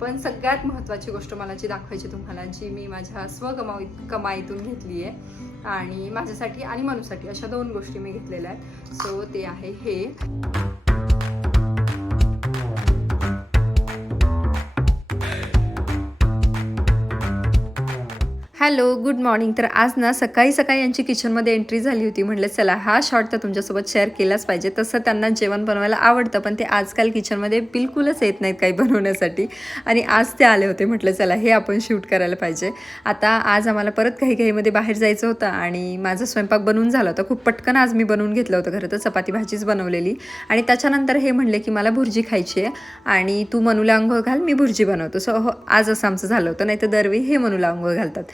पण सगळ्यात महत्त्वाची गोष्ट मला जी दाखवायची तुम्हाला जी मी माझ्या स्वकमाई कमाईतून घेतली आहे आणि माझ्यासाठी आणि मनूसाठी अशा दोन गोष्टी मी घेतलेल्या आहेत. सो ते आहे हे. Hello good morning. तर आज ना सकाळी सकाळी यांची किचनमध्ये एंट्री झाली होती. म्हटलं चला हा शॉर्ट तर तुमच्यासोबत शेअर केलाच पाहिजे. तसं त्यांना जेवण बनवायला आवडतं पण ते आजकाल किचनमध्ये बिलकुलच येत नाहीत काही बनवण्यासाठी. आणि आज ते आले होते. म्हटलं चला हे आपण शूट करायला पाहिजे. आता आज आम्हाला परत काही काहीमध्ये बाहेर जायचं होतं आणि माझा स्वयंपाक बनवून झाला होता. खूप पटकन आज मी बनवून घेतलं होतं खरं तर चपाती भाजीच बनवलेली. आणि त्याच्यानंतर हे म्हणले की मला भुर्जी खायची आहे आणि तू मनूला अंघोळ घाल मी भुर्जी बनवतो. सो हो आज असं आमचं झालं होतं. नाही तर दरवेळी हे मनूला अंघोळ घालतात.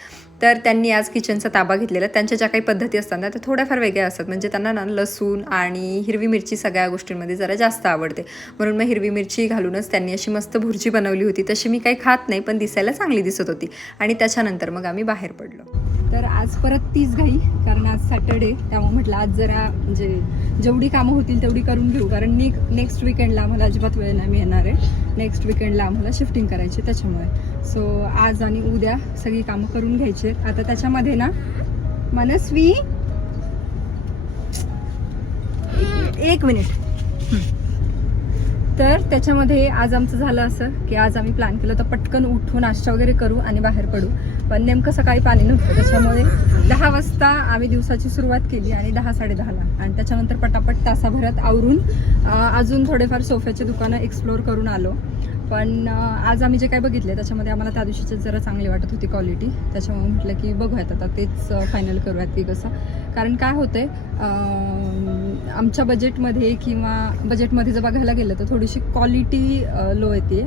तर त्यांनी आज किचनचा ताबा घेतलेला. त्यांच्या ज्या काही पद्धती असतात ना त्या थोड्याफार वेगळ्या असतात. म्हणजे त्यांना ना लसूण आणि हिरवी मिरची सगळ्या गोष्टींमध्ये जरा जास्त आवडते. म्हणून मग हिरवी मिरची घालूनच त्यांनी अशी मस्त भुर्जी बनवली होती. तशी मी काही खात नाही पण दिसायला चांगली दिसत होती. आणि त्याच्यानंतर मग आम्ही बाहेर पडलो. तर आज परत तीच घाई कारण आज सॅटर्डे. त्यामुळे म्हटलं आज जरा म्हणजे जेवढी कामं होतील तेवढी करून घेऊ. कारण नेक नेक्स्ट विकेंडला आम्हाला अजिबात वेळ नाही मिळणार आहे. नेक्स्ट विकेंडला आम्हाला शिफ्टिंग करायची त्याच्यामुळे. सो आज आणि उद्या सगळी कामं करून घ्यायची आहेत. आता त्याच्यामध्ये ना मनस्वी एक मिनिट. तर त्याच्यामध्ये आज आमचं झालं असं की आज आम्ही प्लॅन केलं तर पटकन उठून नाश्ता वगैरे करू आणि बाहेर पडू. पण नेमकं सकाळी पाणी नव्हतं त्याच्यामुळे दहा वाजता आम्ही दिवसाची सुरुवात केली आणि दहा साडेदहाला आणि त्याच्यानंतर पटापट तासाभरात आवरून अजून थोडेफार सोफ्याचे दुकानं एक्सप्लोअर करून आलो. पण आज आम्ही जे काही बघितले त्याच्यामध्ये आम्हाला त्या दिवशीचे जरा चांगली वाटत होती क्वालिटी त्याच्यामुळे म्हटलं की बघूयात आता. तेच फायनल करूयात की कसं. कारण काय होतंय आहे आमच्या बजेटमध्ये किंवा बजेटमध्ये जर बघायला गेलं तर थोडीशी क्वालिटी लो येते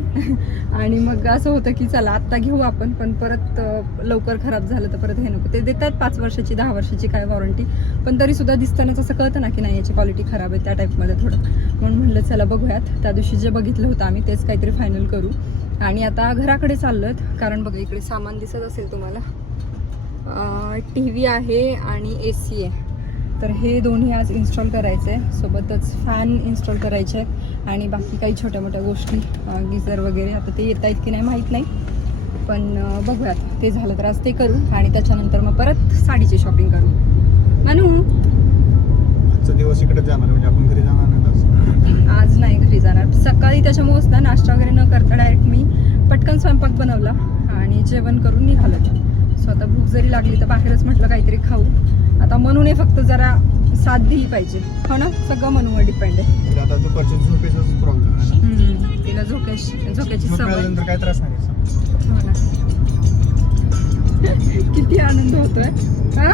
आणि मग असं होतं की चला आत्ता घेऊ आपण पण परत लवकर खराब झालं तर परत हे नको. ते देतात पाच वर्षाची दहा वर्षाची काय वॉरंटी पण तरीसुद्धा दिसतानाच असं कळतं ना की नाही याची क्वालिटी खराब आहे त्या टाईपमध्ये थोडं. म्हणून म्हटलं चला बघूयात. त्या दिवशी जे बघितलं होतं आम्ही तेच काहीतरी फायनल करू. आणि आता घराकडे चाललोत कारण बघा इकडे सामान दिसत असेल तुम्हाला. टी व्ही आहे आणि ए सी आहे. तर हे दोन्ही आज इन्स्टॉल करायचे आहे सोबतच फॅन इन्स्टॉल करायचे आहेत. आणि बाकी काही छोट्या मोठ्या गोष्टी गिझर वगैरे आता ते येत आहेत की नाही माहीत नाही. पण बघूयात. ते झालं तर आज ते करू. आणि त्याच्यानंतर मग परत साडीची शॉपिंग करू. मानू! आजचा दिवस इकडे जाणार म्हणजे आपण घरी आज. नाही घरी जाणार. सकाळी त्याच्यामुळेच ना नाश्ता वगैरे न करता डायरेक्ट मी पटकन स्वयंपाक बनवला आणि जेवण करून निघालो. सो आता भूक जरी लागली तर बाहेरच म्हटलं काहीतरी खाऊ. आता म्हणून फक्त जरा साथ दिली पाहिजे. हो ना? सगळं म्हणूवर डिपेंड आहे. म्हणजे तिला झोक्याची झोक्याची सवय. मिळाल्यानंतर काय त्रास नाही. हो. किती आनंद होतोय. हा?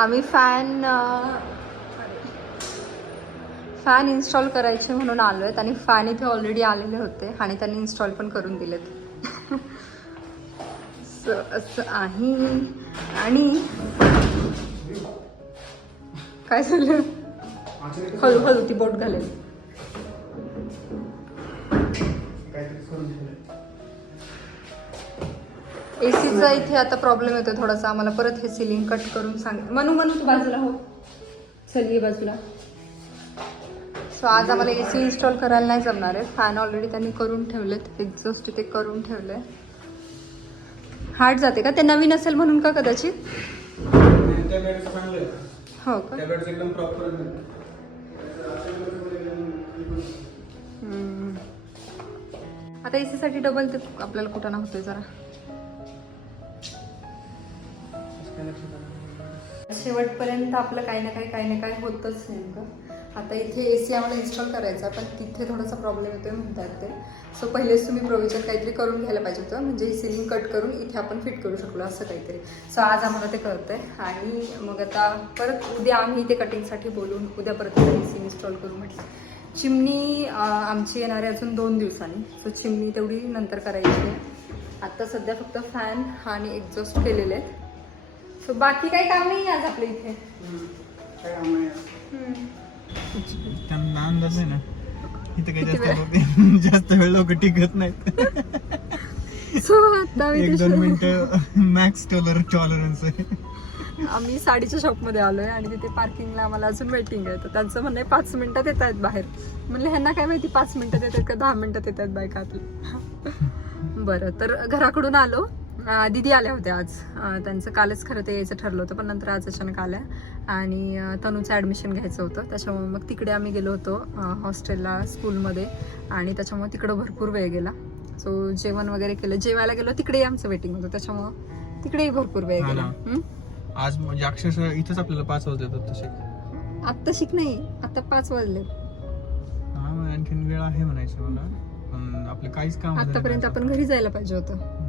आम्ही फॅन फॅन इन्स्टॉल करायचे म्हणून आलो आहेत आणि फॅन इथे ऑलरेडी आलेले होते आणि त्यांनी इन्स्टॉल पण करून दिलेत. सो असं आहे. आणि काय झालं? हळूहळू ती बोट घालेल. एसीचा इथे आता प्रॉब्लेम येतो थोडासा. आम्हाला परत हे सिलिंग कट करून सांग. मनू मनू तू बाजूला हो. चल ये बाजूला. सो आज आम्हाला ए सी इन्स्टॉल करायला नाही जमणार आहे. फॅन ऑलरेडी त्यांनी करून ठेवलेत. एक्झॉस्ट ते करून ठेवले हार्ड जाते का? ते नवीन असेल म्हणून का कदाचित? हो का? आता एसी साठी डबल ते आपल्याला कुठं ना होतोय जरा. शेवटपर्यंत आपलं काही ना काही काही ना काही होतच नेमकं. आता इथे ए सी आम्हाला इन्स्टॉल करायचा पण तिथे थोडासा प्रॉब्लेम येतोय म्हणतात ते. सो पहिलेच तुम्ही प्रोव्हिजन काहीतरी करून घ्यायला पाहिजे होतं. म्हणजे ही सिलिंग कट करून इथे आपण फिट करू शकलो असं काहीतरी. सो आज आम्हाला ते कळतंय. आणि मग आता परत उद्या आम्ही ते कटिंगसाठी बोलून उद्या परत ए सी इन्स्टॉल करू म्हटलं. चिमणी आमची येणार आहे अजून दोन दिवसांनी. सो चिमणी तेवढी नंतर करायची आहे. आत्ता सध्या फक्त फॅन आणि एक्झॉस्ट केलेले आहेत. सो बाकी काही काम नाही आज आपल्या इथे. त्यांना अंदाज आहे ना इथं काही जास्त लोक जास्त वेळ लोक टिकत नाहीत. सो आता आम्ही एक दोन मिनिटं मॅक्स टॉलर टॉलरन्स आहे. आम्ही साडीच्या शॉपमध्ये आलोय आणि तिथे पार्किंगला आम्हाला अजून वेटिंग आहे. तर त्यांचं म्हणणं आहे पाच मिनिटात येत आहेत बाहेर. म्हणलं ह्यांना काय माहिती पाच मिनिटात येतात का दहा मिनिटात येत आहेत बायका बरं तर घराकडून आलो. दीदी आल्या होत्या आज. त्यांचं कालच खरं ते यायचं ठरलं होतं पण नंतर आज अचानक आल्या. आणि तनूचं ॲडमिशन घ्यायचं होतं. त्याच्यामुळे मग तिकडे आम्ही गेलो होतो हॉस्टेलला स्कूलमध्ये. आणि त्याच्यामुळे तिकडं भरपूर वेळ गेला. सो जेवण वगैरे केलं. जेवायला गेलो तिकडेही आमचं वेटिंग होतं. त्याच्यामुळं तिकडेही भरपूर वेळ गेला? आज म्हणजे अक्षरशः इथंच आपल्याला पाच वाजले तसे आत्ता शिक. नाही आता पाच वाजले. आणखीन वेळ आहे म्हणायचं मला. पण आपलं काहीच काम आतापर्यंत आपण घरी जायला पाहिजे होतं.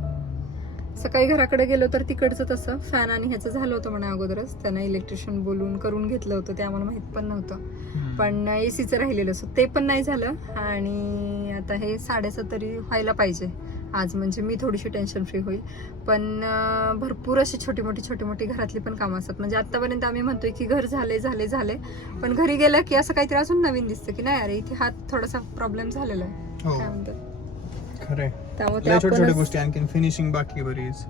सकाळी घराकडे गेलो तर तिकडचं तसं फॅन आणि ह्याचं झालं होतं म्हणा अगोदरच. त्यांना इलेक्ट्रिशियन बोलून करून घेतलं होतं ते आम्हाला माहीत पण नव्हतं. पण एसीचं राहिलेलं असं ते पण नाही झालं. आणि आता हे साडेसात तरी व्हायला पाहिजे. आज म्हणजे मी थोडीशी टेन्शन फ्री होईल. पण भरपूर अशी छोटी मोठी छोटी मोठी घरातली पण कामं असतात. म्हणजे आतापर्यंत आम्ही म्हणतोय की घर झाले झाले झाले. पण घरी गेलं की असं काहीतरी अजून नवीन दिसतं की नाही अरे इथे हा थोडासा प्रॉब्लेम झालेला आहे. हो. काय म्हणतात? खरंय. त्यामुळे ते लय छोट्या छोट्या आपणच- गोष्टी आणखीन फिनिशिंग बाकी आहे बरीच.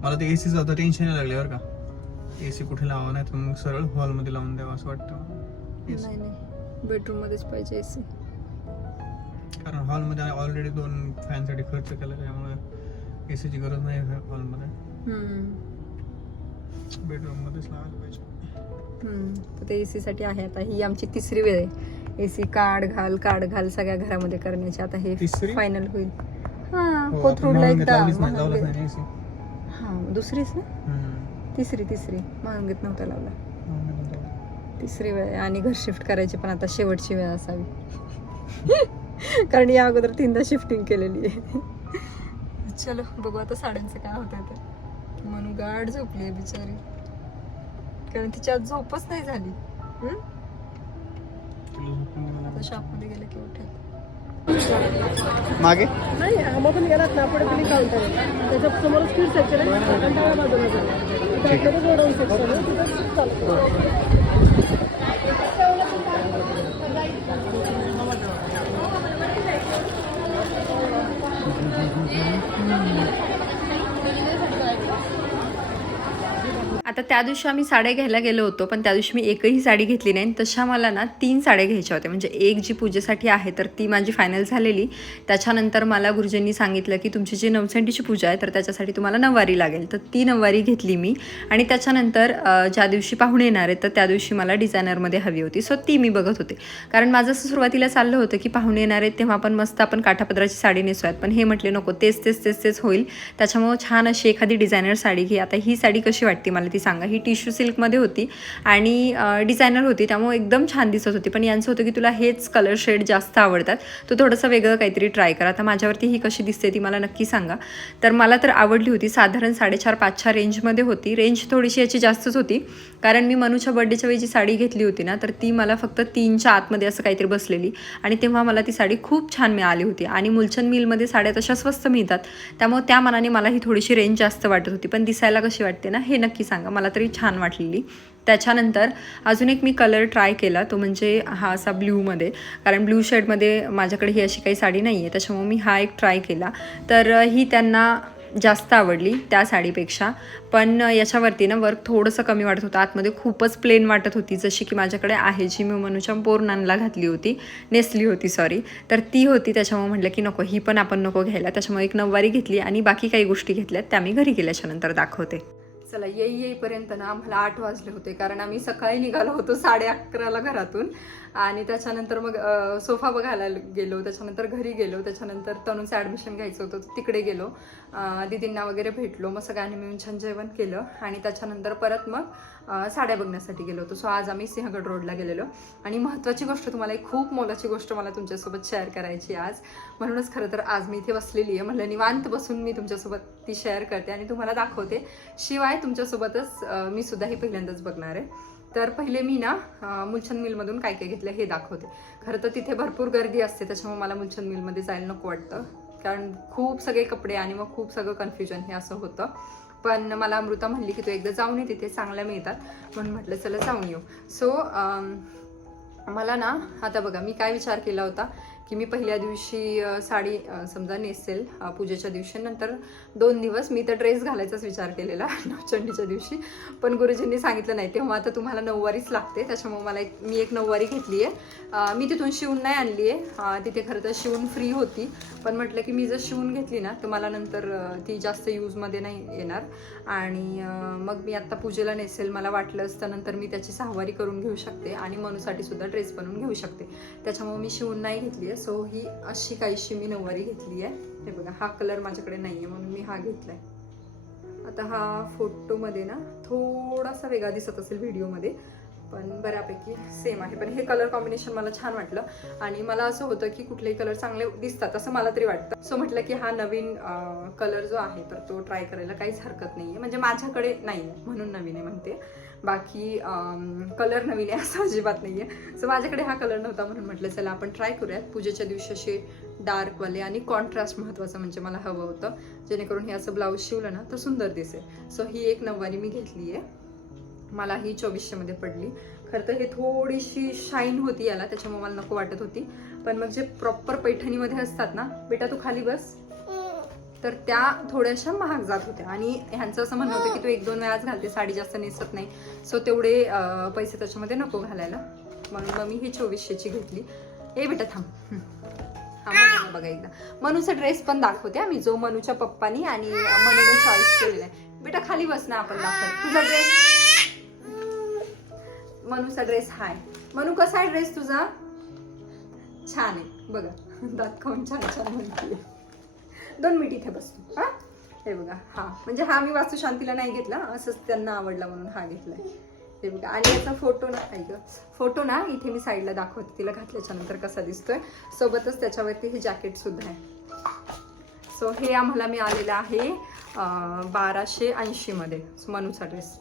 मला ते एसीचं होतं टेन्शन नाही लागले बरं का. एसी कुठे लावा नाही तर मग सरळ हॉलमध्ये लावून द्यावा असं वाटतं. AC. नाही नाही. बेडरूम मध्येच पाहिजे एसी कारण हॉलमध्ये ऑलरेडी दोन फॅनसाठी खर्च केला त्यामुळे एसीची गरज नाही हॉलमध्ये बेडरूम मध्येच लावायला पाहिजे. तर ते एसी साठी आहे आता. ही आमची तिसरी वेळ आहे. एसी काढ घाल काढ घाल सगळ्या घरामध्ये करण्याची. आता हे तिसरी? फायनल होईल. हा हो, कोथरूडला एकदा लावलीच नाही लावलंच महांगे- नाही एसी. हा दुसरीच ना? तिसरी तिसरी. महांगीत नव्हता लावला. तिसरी वेळ. आहे आणि घर शिफ्ट करायची पण आता शेवटची वेळ असावी. कारण या अगोदर तीनदा शिफ्टिंग केलेली आहे. चलो बघू आता साड्यांचं काय होतंय ते. म्हणून गाढ झोपली आहे बिचारी. कारण तिची आज झोपच नाही झाली. हम्म? आता शॉपमध्ये गेले की उठेल मागे नाही आम्हाला गेलात ना पुढे तुम्ही काउंटर आहे त्याच्या समोरच फीड सेक्शन आहे आणि डाव्या बाजूला जाणार. तिथे आपल्याला गोडाऊन सेक्शन आहे तिथं चालू आता त्या दिवशी आम्ही साड्या घ्यायला गेलो होतो पण त्या दिवशी मी एकही साडी घेतली नाही. तशा मला ना तीन साड्या घ्यायच्या होत्या. म्हणजे एक जी पूजेसाठी आहे तर ती माझी फायनल झालेली. त्याच्यानंतर मला गुरुजींनी सांगितलं की तुमची जी नवसेंटीची पूजा आहे तर त्याच्यासाठी तुम्हाला नववारी लागेल. तर ती नववारी घेतली मी. आणि त्याच्यानंतर ज्या दिवशी पाहुणे येणार आहेत तर त्या दिवशी मला डिझायनरमध्ये हवी होती. सो ती मी बघत होते. कारण माझं असं सुरुवातीला चाललं होतं की पाहुणे येणार आहेत तेव्हा आपण मस्त आपण काठापदराची साडी नेसूयात. पण हे म्हटले नको तेच तेच तेच तेच होईल. त्याच्यामुळं छान अशी एखादी डिझायनर साडी घे. आता ही साडी कशी वाटते मला ती सांगा. ही टिश्यू सिल्कमध्ये होती आणि डिझायनर होती. त्यामुळे एकदम छान दिसत होती. पण यांचं होतं की तुला हेच कलर शेड जास्त आवडतात. तो थोडंसं वेगळं काहीतरी ट्राय करा. आता माझ्यावरती ही कशी दिसते ती मला नक्की सांगा. तर मला तर आवडली होती. साधारण साडेचार पाचच्या रेंजमध्ये होती. रेंज थोडीशी याची जास्तच होती. कारण मी मनूच्या बड्डेच्या वेळी जी साडी घेतली होती ना तर ती मला फक्त तीनच्या आतमध्ये असं काहीतरी बसलेली. आणि तेव्हा मला ती साडी खूप छान मिळाली होती. आणि मुलचंद मिलमध्ये साड्या तशा स्वस्त मिळतात. त्यामुळे त्या मनाने मला ही थोडीशी रेंज जास्त वाटत होती. पण दिसायला कशी वाटते ना हे नक्की सांगा. मला तरी छान वाटलेली. त्याच्यानंतर अजून एक मी कलर ट्राय केला तो म्हणजे हा असा ब्ल्यूमध्ये कारण ब्ल्यू शेडमध्ये माझ्याकडे ही अशी काही साडी नाही आहे त्याच्यामुळे मी हा एक ट्राय केला. तर ही त्यांना जास्त आवडली त्या साडीपेक्षा. पण याच्यावरती ना वर्क थोडंसं कमी वाटत होतं. आतमध्ये खूपच प्लेन वाटत होती जशी की माझ्याकडे आहे जी मी मनुच्या बोरनानला घातली होती. नेसली होती सॉरी तर ती होती त्याच्यामुळे म्हटलं की नको ही पण आपण नको घ्यायला. त्याच्यामुळे एक नऊवारी घेतली आणि बाकी काही गोष्टी घेतल्यात त्या मी घरी गेल्याच्यानंतर दाखवते. चला येई येईपर्यंत ना आम्हाला आठ वाजले होते कारण आम्ही सकाळी निघालो होतो साडे अकराला घरातून. आणि त्याच्यानंतर मग सोफा बघायला गेलो त्याच्यानंतर घरी गेलो त्याच्यानंतर तनुचं ॲडमिशन घ्यायचं होतं तिकडे गेलो. दिदींना दीदींना वगैरे भेटलो मग सगळ्यांनी मिळून छान जेवण केलं आणि त्याच्यानंतर परत मग साड्या बघण्यासाठी गेलो होतो. सो आज आम्ही सिंहगड रोडला गेलेलो. आणि महत्त्वाची गोष्ट तुम्हाला एक खूप मोलाची गोष्ट मला तुमच्यासोबत शेअर करायची आज. म्हणूनच खरं तर आज मी इथे बसलेली आहे. म्हणलं निवांत बसून मी तुमच्यासोबत ती शेअर करते आणि तुम्हाला दाखवते. शिवाय तुमच्यासोबतच मी सुद्धा हे पहिल्यांदाच बघणार आहे. तर पहिले मी ना मुलछंद मुलचंद मिलमधून काय काय घेतलं हे दाखवते. खरं तर तिथे भरपूर गर्दी असते त्याच्यामुळे मला मुलचंद मिलमध्ये जायला नको वाटतं. कारण खूप सगळे कपडे आणि मग खूप सगळं कन्फ्युजन हे असं होतं. पण मला अमृता म्हणली की तू एकदा जाऊन ये तिथे चांगल्या मिळतात. म्हणून म्हटलं चला जाऊन येऊ. सो मला ना आता बघा मी काय विचार केला होता? की मी पहिल्या दिवशी साडी समजा नेसेल पूजेच्या दिवशी नंतर दोन दिवस मी तर ड्रेस घालायचाच विचार केलेला नवचंडीच्या दिवशी. पण गुरुजींनी सांगितलं नाही तेव्हा आता तुम्हाला नऊवारीच लागते त्याच्यामुळे मला एक मी एक नऊवारी घेतली आहे. मी तिथून शिवून नाही आणली आहे. तिथे खरं तर शिवून फ्री होती. पण म्हटलं की मी जर शिवून घेतली ना तर मला नंतर ती जास्त यूजमध्ये नाही येणार. आणि मग मी आत्ता पूजेला नेसेल मला वाटलं असतं नंतर मी त्याची सहावारी करून घेऊ शकते आणि मनूसाठी सुद्धा ड्रेस बनवून घेऊ शकते. त्याच्यामुळे मी शिवून नाही घेतली आहे. सो ही अशी काहीशी मी नऊवारी घेतली आहे. हे बघा हा कलर माझ्याकडे नाही आहे म्हणून मी हा घेतलाय. आता हा फोटोमध्ये ना थोडासा वेगळा दिसत असेल व्हिडिओमध्ये पण बऱ्यापैकी सेम आहे. पण हे कलर कॉम्बिनेशन मला छान वाटलं. आणि मला असं होतं की कुठलेही कलर चांगले दिसतात असं मला तरी वाटतं. सो म्हटलं की हा नवीन कलर जो आहे तर तो ट्राय करायला काहीच हरकत नाही आहे म्हणजे माझ्याकडे नाही म्हणून नवीन आहे म्हणते. बाकी कलर नवीन आहे असं अजिबात नाही आहे सो माझ्याकडे हा कलर नव्हता म्हणून म्हटलं चला आपण ट्राय करूयात. पूजेच्या दिवशी असे डार्कवाले आणि कॉन्ट्रास्ट महत्त्वाचं म्हणजे मला हवं होतं. जेणेकरून हे असं ब्लाऊज शिवलं ना तर सुंदर दिसेल. सो ही एक नऊवारी मी घेतली आहे मला ही चोवीसशेमध्ये पडली. खरं तर हे थोडीशी शाईन होती याला त्याच्यामुळे मला नको वाटत होती. पण मग जे प्रॉपर पैठणीमध्ये असतात ना बेटा तू खाली बस. तर त्या थोड्याशा महाग जात होत्या. आणि ह्यांचं असं म्हणणं होतं की तू एक दोन वेळाच घालते साडी जास्त नेसत नाही. सो तेवढे पैसे त्याच्यामध्ये नको घालायला. म्हणून मग मी ही चोवीसशेची घेतली. ए बेटा थांब. हा. बघा एकदा. मनूचा ड्रेस पण दाखवते मी जो मनूच्या पप्पानी आणि मनूने चॉईस केलेला आहे. बेटा खाली बस ना आपण दाखव तुझा ड्रेस मनूचा ड्रेस हाय. मनू कसा आहे ड्रेस तुझा? छान आहे. बघा. दात खाऊन छान छान म्हणते. दोन मिनिट इथे बसतो हा? हे बघा हा. म्हणजे हा मी वास्तुशांतीला नाही घेतला असंच त्यांना आवडला म्हणून हा घेतलाय. हे बघा आणि याचा फोटो ना ऐक फोटो ना इथे मी साईडला दाखवते तिला घातल्याच्या नंतर कसा दिसतोय. सोबतच त्याच्यावरती हे जॅकेट सुद्धा आहे. सो हे आम्हाला मिळालेलं आहे बाराशे ऐंशीमध्ये मनुचा ड्रेस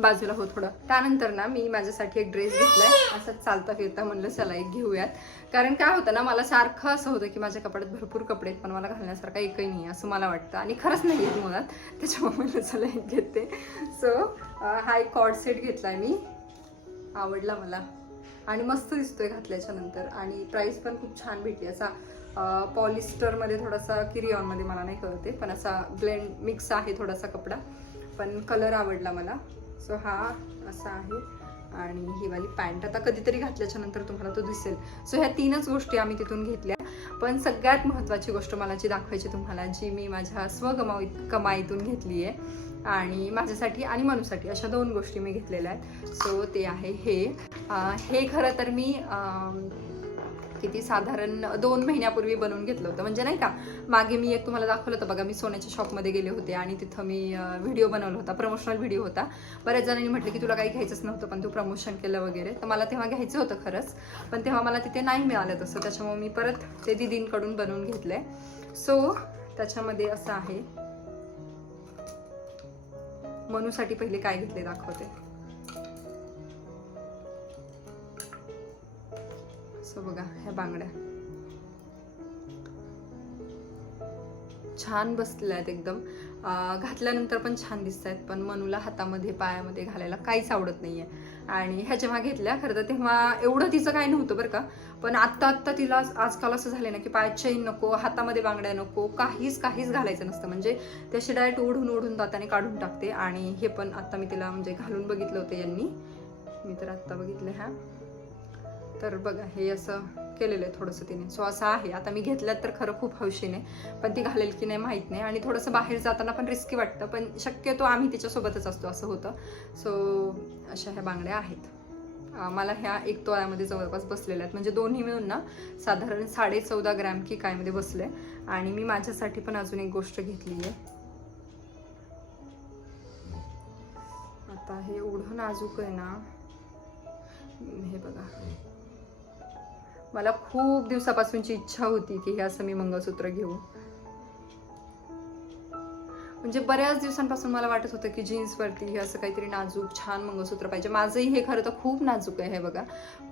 बाजूला हो थोडं. त्यानंतर ना मी माझ्यासाठी एक ड्रेस घेतलाय. असं चालता फिरता म्हणलं चला एक घेऊयात. कारण काय होतं ना मला सारखं असं होतं की माझ्या कपड्यात भरपूर कपडे आहेत पण मला घालण्यासारखं एकही नाही असं मला वाटतं. आणि खरंच नाही आहेत मुळात. त्याच्यामुळे म्हणलं चला एक घेते. सो हा एक कॉड सेट घेतलाय मी. आवडला मला. आणि मस्त दिसतोय घातल्याच्या नंतर. आणि प्राईस पण खूप छान भेटली. असा पॉलिस्टरमध्ये थोडासा किरियॉनमध्ये मला नाही कळते पण असा ब्लेंड मिक्स आहे थोडासा कपडा. पण कलर आवडला मला. सो हा असा आहे. आणि ही वाली पॅन्ट आता कधीतरी घातल्याच्या नंतर तुम्हाला तो दिसेल. सो ह्या तीनच गोष्टी आम्ही तिथून घेतल्या. पण सगळ्यात महत्त्वाची गोष्ट मला जी दाखवायची तुम्हाला जी मी माझ्या स्वगमाई कमाईतून घेतली आहे आणि माझ्यासाठी आणि मनूसाठी अशा दोन गोष्टी मी घेतलेल्या आहेत. सो ते आहे हे. आ, हे खरं तर मी किती साधारण दोन महिन्यापूर्वी बनवून घेतलं होतं. म्हणजे नाही का मागे मी एक तुम्हाला दाखवलं होतं बघा मी सोन्याच्या शॉपमध्ये गेले होते आणि तिथं मी व्हिडिओ बनवला होता प्रमोशनल व्हिडिओ होता. बऱ्याच जणांनी म्हटलं की तुला काही घ्यायचंच नव्हतं पण तू प्रमोशन केलं वगैरे. तर मला तेव्हा घ्यायचं होतं खरंच पण तेव्हा मला तिथे नाही मिळालं तसं. त्याच्यामुळे मी परत ते दिदींकडून बनवून घेतलंय. सो त्याच्यामध्ये असं आहे. मनूसाठी पहिले काय घेतले दाखवते. सो बघा ह्या बांगड्या. छान बसल्या आहेत एकदम घातल्यानंतर पण छान दिसत आहेत पण मनूला हातामध्ये पायामध्ये घालायला काहीच आवडत नाहीये. आणि ह्या जेव्हा घेतल्या खरं तर तेव्हा एवढं तिचं काय नव्हतं बरं का पण आत्ता आत्ता तिला आजकाल असं झालंय ना की पायात चैन नको हातामध्ये बांगड्या नको काहीच काहीच घालायचं नसतं. म्हणजे ते डायरेक्ट ओढून ओढून दाताने काढून टाकते. आणि हे पण आत्ता मी तिला म्हणजे घालून बघितलं होतं यांनी. मी तर आत्ता बघितलं ह्या. तर बघा हे असं केलेलं आहे थोडंसं तिने. सो असं आहे. आता मी घेतल्यात तर खरं खूप हौशीने पण ती घालेल की नाही माहीत नाही. आणि थोडंसं बाहेर जाताना पण रिस्की वाटतं पण शक्यतो आम्ही तिच्यासोबतच असतो असं होतं. सो अशा ह्या बांगड्या आहेत. मला ह्या एक तोळ्यामध्ये जवळपास बसलेल्या आहेत. म्हणजे दोन्ही मिळून ना साधारण साडे चौदा ग्रॅम की कायमध्ये बसले. आणि मी माझ्यासाठी पण अजून एक गोष्ट घेतली आहे. आता हे एवढं नाजूक आहे ना. हे बघा. मला खूप दिवसापासूनची इच्छा होती की हे असं मी मंगळसूत्र घेऊ. म्हणजे बऱ्याच दिवसांपासून मला वाटत होतं की जीन्सवरती हे असं काहीतरी नाजूक छान मंगळसूत्र पाहिजे. माझंही हे खरं तर खूप नाजूक आहे हे बघा.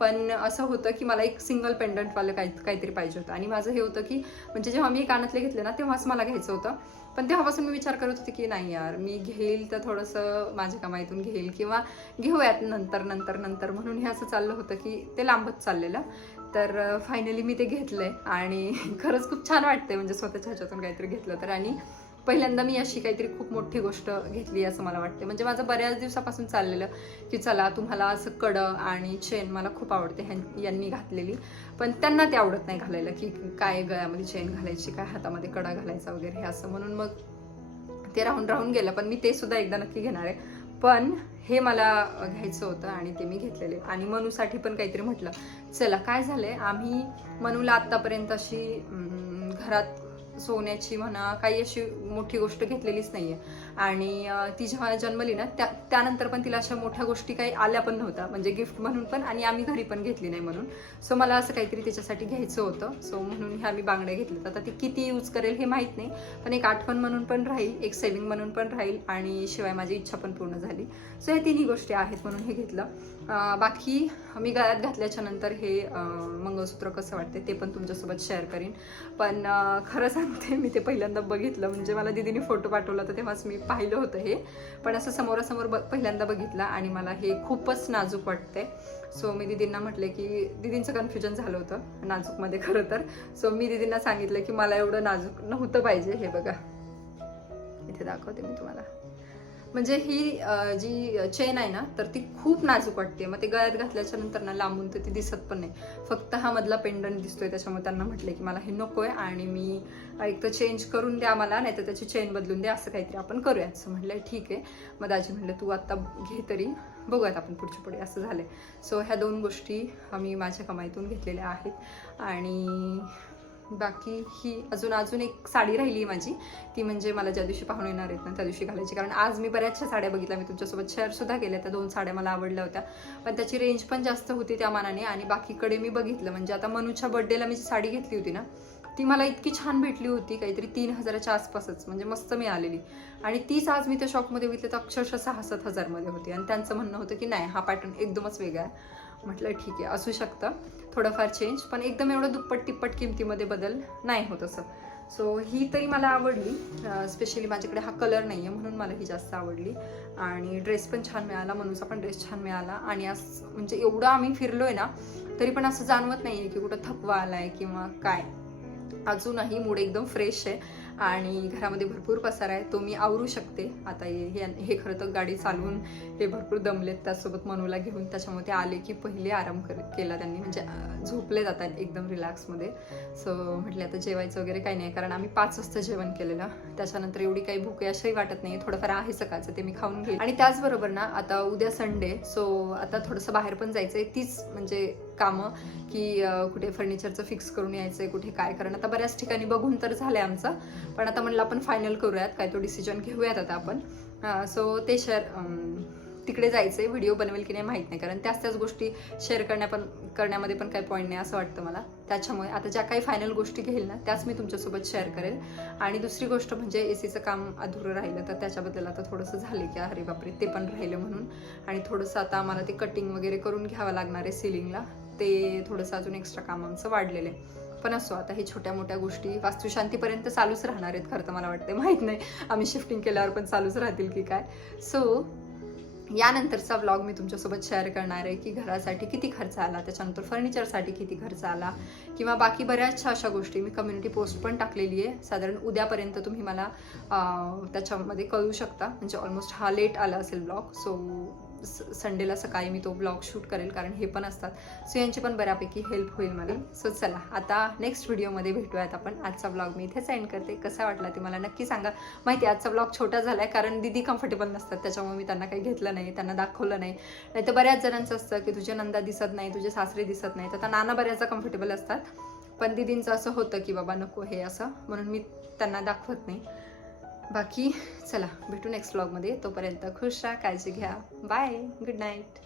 पण असं होतं की मला एक सिंगल पेंडंटवालं काही काहीतरी पाहिजे होतं. आणि माझं हे होतं की म्हणजे जेव्हा मी कानातले घेतले ना तेव्हाच मला घ्यायचं होतं. पण तेव्हापासून मी विचार करत होते की नाही यार मी घेईल तर थोडंसं माझ्या कमाईतून घेईल किंवा घेऊयात नंतर नंतर नंतर म्हणून हे असं चाललं होतं की ते लांबच चाललेलं. तर फायनली मी ते घेतलं आहे आणि खरंच खूप छान वाटतंय म्हणजे स्वतःच्या ह्याच्यातून काहीतरी घेतलं तर. आणि पहिल्यांदा मी अशी काहीतरी खूप मोठी गोष्ट घेतली असं मला वाटते म्हणजे माझं बऱ्याच दिवसापासून चाललेलं की चला तुम्हाला असं कडं आणि चेन मला खूप आवडते ह्यां- यांनी घातलेली. पण त्यांना ते आवडत नाही घालायला की काय गळ्यामध्ये चेन घालायची काय हातामध्ये कडा घालायचा वगैरे हे असं. म्हणून मग ते राहून राहून गेलं. पण मी ते सुद्धा एकदा नक्की घेणार आहे. पण हे मला घ्यायचं होतं आणि ते मी घेतलेले. आणि मनूसाठी पण काहीतरी म्हटलं. चला काय झालंय? आम्ही मनूला आत्तापर्यंत अशी घरात सोन्याची म्हणा काही अशी मोठी गोष्ट घेतलेलीच नाही आहे आणि ती जेव्हा जन्मली ना त्या त्यानंतर पण तिला अशा मोठ्या गोष्टी काही आल्या पण नव्हत्या. म्हणजे गिफ्ट म्हणून पण आणि आम्ही घरी पण घेतली नाही म्हणून. सो मला असं काहीतरी त्याच्यासाठी घ्यायचं होतं. सो म्हणून ह्या मी बांगड्या घेतल्यात आता ती किती यूज करेल हे माहीत नाही. पण एक आठवण म्हणून पण राहील एक सेविंग म्हणून पण राहील आणि शिवाय माझी इच्छा पण पूर्ण झाली. सो ह्या तिन्ही गोष्टी आहेत म्हणून हे घेतलं. बाकी मी गळ्यात घातल्याच्या नंतर हे मंगळसूत्र कसं वाटते ते पण तुमच्यासोबत शेअर करीन. पण खरं सांगते मी ते पहिल्यांदा बघितलं. म्हणजे मला दिदीने फोटो पाठवला तर तेव्हाच मी पाहिलं होतं हे. पण असं समोरासमोर ब पहिल्यांदा बघितलं आणि मला हे खूपच नाजूक वाटते सो मी दिदींना म्हटले की दिदींचं कन्फ्युजन झालं होतं नाजूकमध्ये खरं तर. सो मी दिदींना सांगितलं की मला एवढं नाजूक नव्हतं पाहिजे हे बघा. इथे दाखवते मी तुम्हाला. म्हणजे ही जी चेन आहे ना तर ती खूप नाजूक वाटते. मग ते गळ्यात घातल्याच्या नंतर ना लांबून तर ती दिसत पण नाही. फक्त हा मधला पेंडंट दिसतोय त्याच्यामुळे त्यांना म्हटले की मला हे नको आहे आणि मी एक तर चेंज करून द्या मला नाही तर त्याची चेन बदलून द्या असं काहीतरी आपण करूया. असं म्हटलं ठीक आहे. मग दाजी म्हटलं तू आत्ता घे तरी बघूयात आपण पुढच्या पुढे. असं झालंय. सो ह्या दोन गोष्टी मी माझ्या कमाईतून घेतलेल्या आहेत. आणि बाकी ही अजून अजून एक साडी राहिली आहे माझी. ती म्हणजे मला ज्या दिवशी पाहून येणार आहेत ना त्या दिवशी घालायची. कारण आज मी बऱ्याचशा साड्या बघितल्या. मी तुमच्यासोबत शेअर सुद्धा केल्या. त्या दोन साड्या मला आवडल्या होत्या. पण त्याची रेंज पण जास्त होती त्या मानाने. आणि बाकीकडे मी बघितलं. म्हणजे आता मनूच्या बर्थडेला मी जी साडी घेतली होती ना ती मला इतकी छान भेटली होती. काहीतरी तीन हजाराच्या आसपासच. म्हणजे मस्त मिळालेली. आणि तीच आज मी त्या शॉपमध्ये बघितली तर अक्षरशः सहा सात हजारमध्ये होती. आणि त्यांचं म्हणणं होतं की नाही हा पॅटर्न एकदमच वेगळा आहे. म्हटलं ठीक आहे असू शकतं. थोडंफार चेंज पण एकदम एवढं दुप्पट तिप्पट किमतीमध्ये बदल नाही होत असं. सो ही तरी मला आवडली. स्पेशली माझ्याकडे हा कलर नाही आहे म्हणून मला ही जास्त आवडली. आणि ड्रेस पण छान मिळाला मनूचा पण ड्रेस छान मिळाला. आणि असं म्हणजे एवढं आम्ही फिरलो आहे ना तरी पण असं जाणवत नाही आहे की कुठं थकवा आला आहे किंवा काय. अजूनही मूड एकदम फ्रेश आहे. आणि घरामध्ये भरपूर पसारा आहे. तो मी आवरू शकते. आता हे हे- खरं तर गाडी चालवून हे भरपूर दमलेत. त्यासोबत मनूला घेऊन त्याच्यामुळे ते आले की पहिले आराम कर केला त्यांनी. म्हणजे झोपले जातात एकदम रिलॅक्समध्ये. सो म्हटले आता जेवायचं वगैरे काही नाही. कारण आम्ही पाच वाजता जेवण केलेलं. त्याच्यानंतर एवढी काही भूक अशाही वाटत नाही. थोडंफार आहे सकाळचं ते मी खाऊन घेईन आणि त्याचबरोबर ना आता उद्या संडे. सो आता थोडंसं बाहेर पण जायचं आहे तीच म्हणजे कामं की कुठे फर्निचरचं फिक्स करून यायचंय कुठे काय करणं. आता बऱ्याच ठिकाणी बघून तर झालं आहे आमचं. पण आता म्हणलं आपण फायनल करूयात. काय तो डिसिजन घेऊयात आता आपण. सो ते शेअर तिकडे जायचंय. व्हिडिओ बनवेल की नाही माहीत नाही. कारण त्याच त्याच गोष्टी शेअर करण्या पण करण्यामध्ये पण काही पॉईंट नाही असं वाटतं मला. त्याच्यामुळे आता ज्या काही फायनल गोष्टी घेईल ना त्याच मी तुमच्यासोबत शेअर करेल. आणि दुसरी गोष्ट म्हणजे ए सीचं काम अधुरं राहिलं तर त्याच्याबद्दल आता थोडंसं झालं की अरे बापरे ते पण राहिलं म्हणून. आणि थोडंसं आता आम्हाला ते कटिंग वगैरे करून घ्यावं लागणार आहे सिलिंगला ते थोडंसं अजून एक्स्ट्रा काम आमचं वाढलेलं आहे. पण असो आता हे छोट्या मोठ्या गोष्टी वास्तुशांतीपर्यंत चालूच राहणार आहेत खरं तर मला वाटते माहीत नाही आम्ही शिफ्टिंग केल्यावर पण चालूच राहतील की काय. सो यानंतरचा व्लॉग मी तुमच्यासोबत शेअर करणार आहे की घरासाठी किती खर्च आला त्याच्यानंतर फर्निचरसाठी किती खर्च आला किंवा बाकी बऱ्याचशा अशा गोष्टी मी कम्युनिटी पोस्ट पण टाकलेली आहे. साधारण उद्यापर्यंत तुम्ही मला त्याच्यामध्ये कळू शकता. म्हणजे ऑलमोस्ट हा लेट आला असेल ब्लॉग सो संडेला सकाळी मी तो ब्लॉग शूट करेल कारण हे पण असतात. सो यांची पण बऱ्यापैकी हेल्प होईल मला. सो चला आता नेक्स्ट व्हिडिओमध्ये भेटूयात आपण. आजचा ब्लॉग मी इथेच एंड करते. कसा वाटला ते मला नक्की सांगा. माहिती आजचा ब्लॉग छोटा झाला आहे कारण दिदी कम्फर्टेबल नसतात. त्याच्यामुळे मी त्यांना काही घेतलं नाही त्यांना दाखवलं नाही. नाही तर बऱ्याच जणांचं असतं की तुझे नंदा दिसत नाही तुझे सासरे दिसत नाही तर आता नाना बऱ्याचदा कम्फर्टेबल असतात. पण दिदींचं असं होतं की बाबा नको हे असं. म्हणून मी त्यांना दाखवत नाही. बाकी चला भेटू नेक्स्ट ब्लॉगमध्ये तोपर्यंत खुश राहा काळजी घ्या. Bye good night